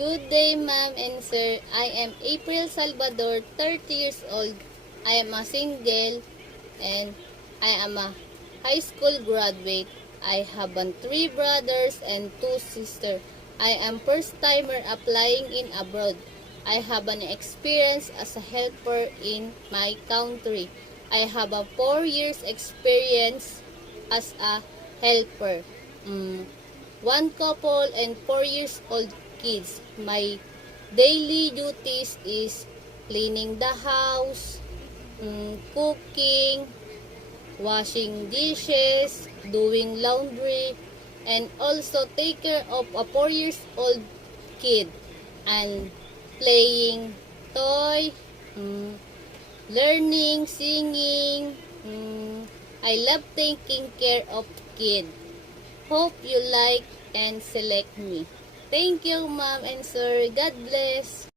Good day, ma'am and sir. I am April Salvador, 30 years old. I am a single and I am a high school graduate. I have 3 brothers and 2 sisters. I am first timer applying in abroad. I have an experience as a helper in my country. I have a 4 years experience as a helper. One couple and 4 years old kids. My daily duties is cleaning the house, cooking, washing dishes, doing laundry, and also take care of a 4 years old kid and playing toy, learning, singing. I love taking care of kid. Hope you like and select me. Thank you, ma'am and sir. God bless.